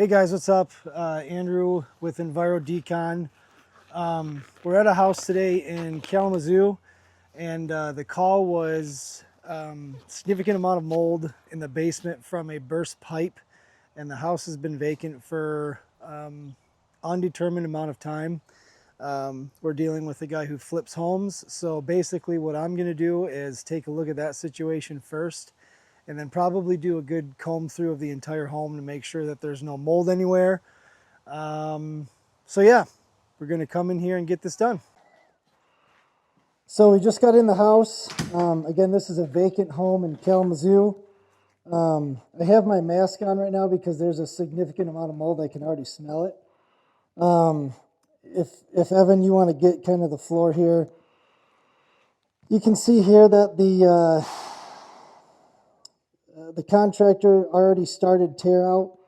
Hey guys, what's up? Andrew with Enviro-Decon. We're at a house today in Kalamazoo, and the call was significant amount of mold in the basement from a burst pipe, and the house has been vacant for undetermined amount of time. We're dealing with a guy who flips homes, so basically what I'm going to do is take a look at that situation first, and then probably do a good comb through of the entire home to make sure that there's no mold anywhere. So yeah, we're gonna come in here and get this done. So we just got in the house. Again, this is a vacant home in Kalamazoo. I have my mask on right now because there's a significant amount of mold. I can already smell it. If Evan, you want to get kind of the floor here, you can see here that the contractor already started tear out.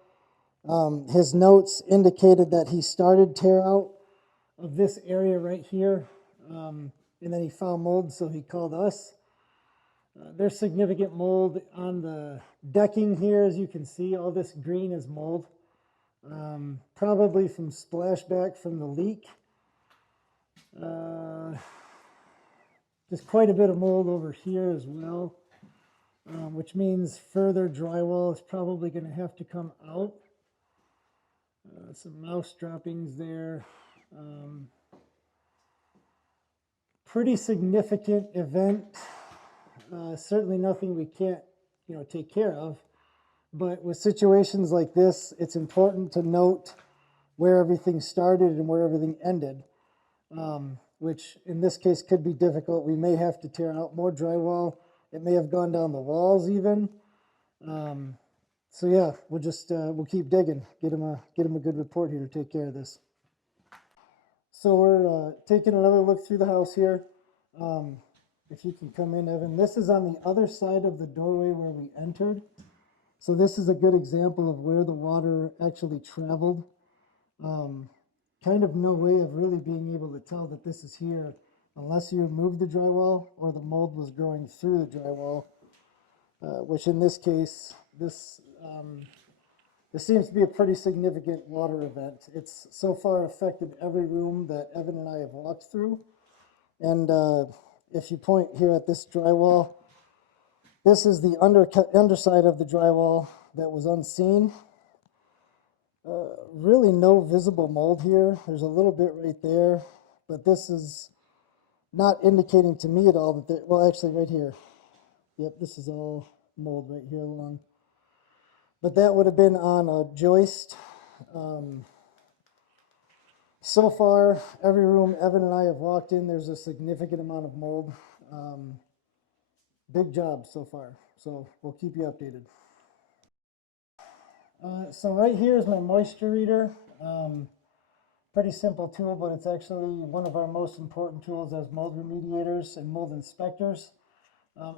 His notes indicated that he started tear out of this area right here, and then he found mold, so he called us. There's significant mold on the decking here, as you can see. All this green is mold, probably from splashback from the leak. Just quite a bit of mold over here as well, which means further drywall is probably going to have to come out. Some mouse droppings there. Pretty significant event. Certainly nothing we can't, take care of. But with situations like this, it's important to note where everything started and where everything ended, which in this case could be difficult. We may have to tear out more drywall. It may have gone down the walls even. So yeah, we'll keep digging. Get him a good report here to take care of this. So we're taking another look through the house here. If you can come in, Evan. This is on the other side of the doorway where we entered. So this is a good example of where the water actually traveled. Kind of no way of really being able to tell that this is here unless you remove the drywall or the mold was growing through the drywall, which in this case, this seems to be a pretty significant water event. It's so far affected every room that Evan and I have walked through. And if you point here at this drywall, this is the underside of the drywall that was unseen. Really no visible mold here. There's a little bit right there, but this is not indicating to me at all that there, well, actually right here. Yep, this is all mold right here along. But that would have been on a joist. So far, every room Evan and I have walked in, there's a significant amount of mold. Big job so far, so we'll keep you updated. So right here is my moisture reader. Pretty simple tool, but it's actually one of our most important tools as mold remediators and mold inspectors.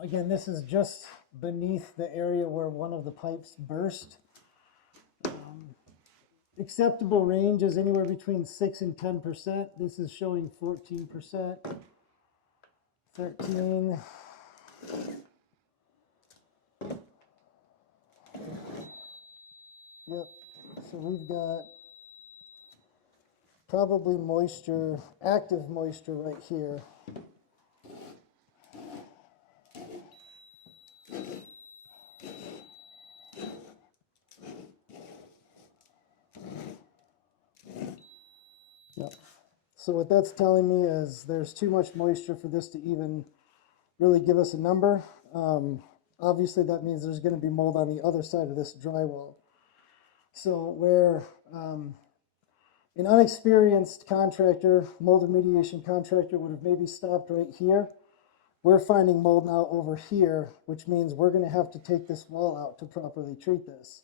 Again, this is just beneath the area where one of the pipes burst. Acceptable range is anywhere between 6 and 10%. This is showing 14%, 13. Yep, so we've got probably moisture, active moisture right here. Yep. So what that's telling me is there's too much moisture for this to even really give us a number. Obviously that means there's going to be mold on the other side of this drywall. So where an unexperienced contractor, mold remediation contractor, would have maybe stopped right here, we're finding mold now over here, which means we're going to have to take this wall out to properly treat this.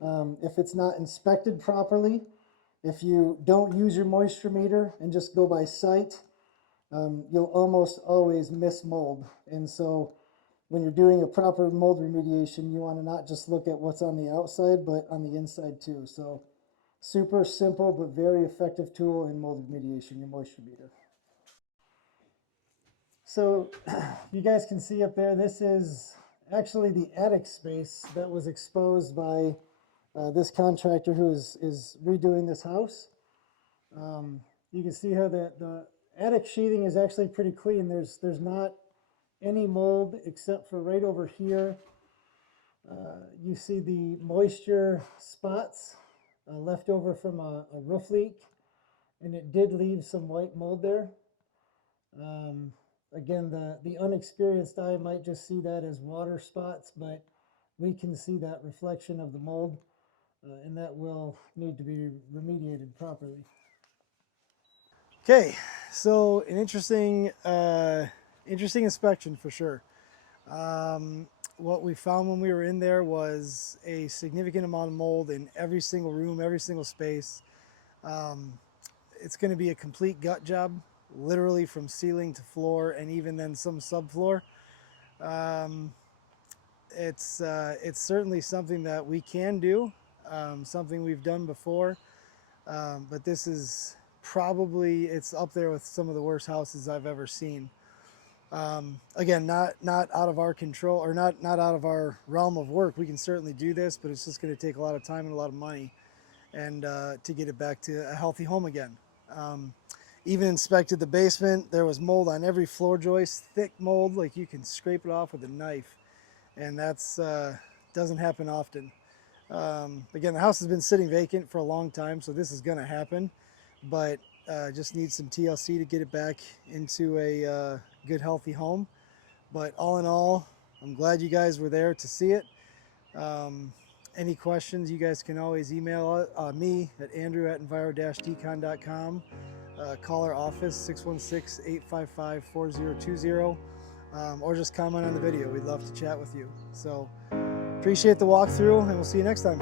If it's not inspected properly, if you don't use your moisture meter and just go by sight, you'll almost always miss mold. And so when you're doing a proper mold remediation, you want to not just look at what's on the outside, but on the inside too. So super simple, but very effective tool in mold remediation, your moisture meter. So you guys can see up there, this is actually the attic space that was exposed by this contractor who is redoing this house. You can see how the attic sheathing is actually pretty clean. There's not any mold except for right over here. You see the moisture spots left over from a roof leak, and it did leave some white mold there. Again, the unexperienced eye might just see that as water spots, but we can see that reflection of the mold, and that will need to be remediated properly. Okay, so an interesting inspection for sure. What we found when we were in there was a significant amount of mold in every single room, every single space. It's going to be a complete gut job, literally from ceiling to floor, and even then some subfloor. It's certainly something that we can do, something we've done before, but this is probably, it's up there with some of the worst houses I've ever seen. Again, not out of our control, or not out of our realm of work. We can certainly do this, but it's just going to take a lot of time and a lot of money, and to get it back to a healthy home again. Even inspected the basement. There was mold on every floor joist, thick mold, like you can scrape it off with a knife, and that's doesn't happen often. Again, the house has been sitting vacant for a long time, so this is going to happen, but just needs some TLC to get it back into a good, healthy home. But all in all, I'm glad you guys were there to see it. Any questions, you guys can always email me at andrew@enviro-decon.com. Call our office, 616-855-4020, or just comment on the video. We'd love to chat with you. So appreciate the walkthrough, and we'll see you next time.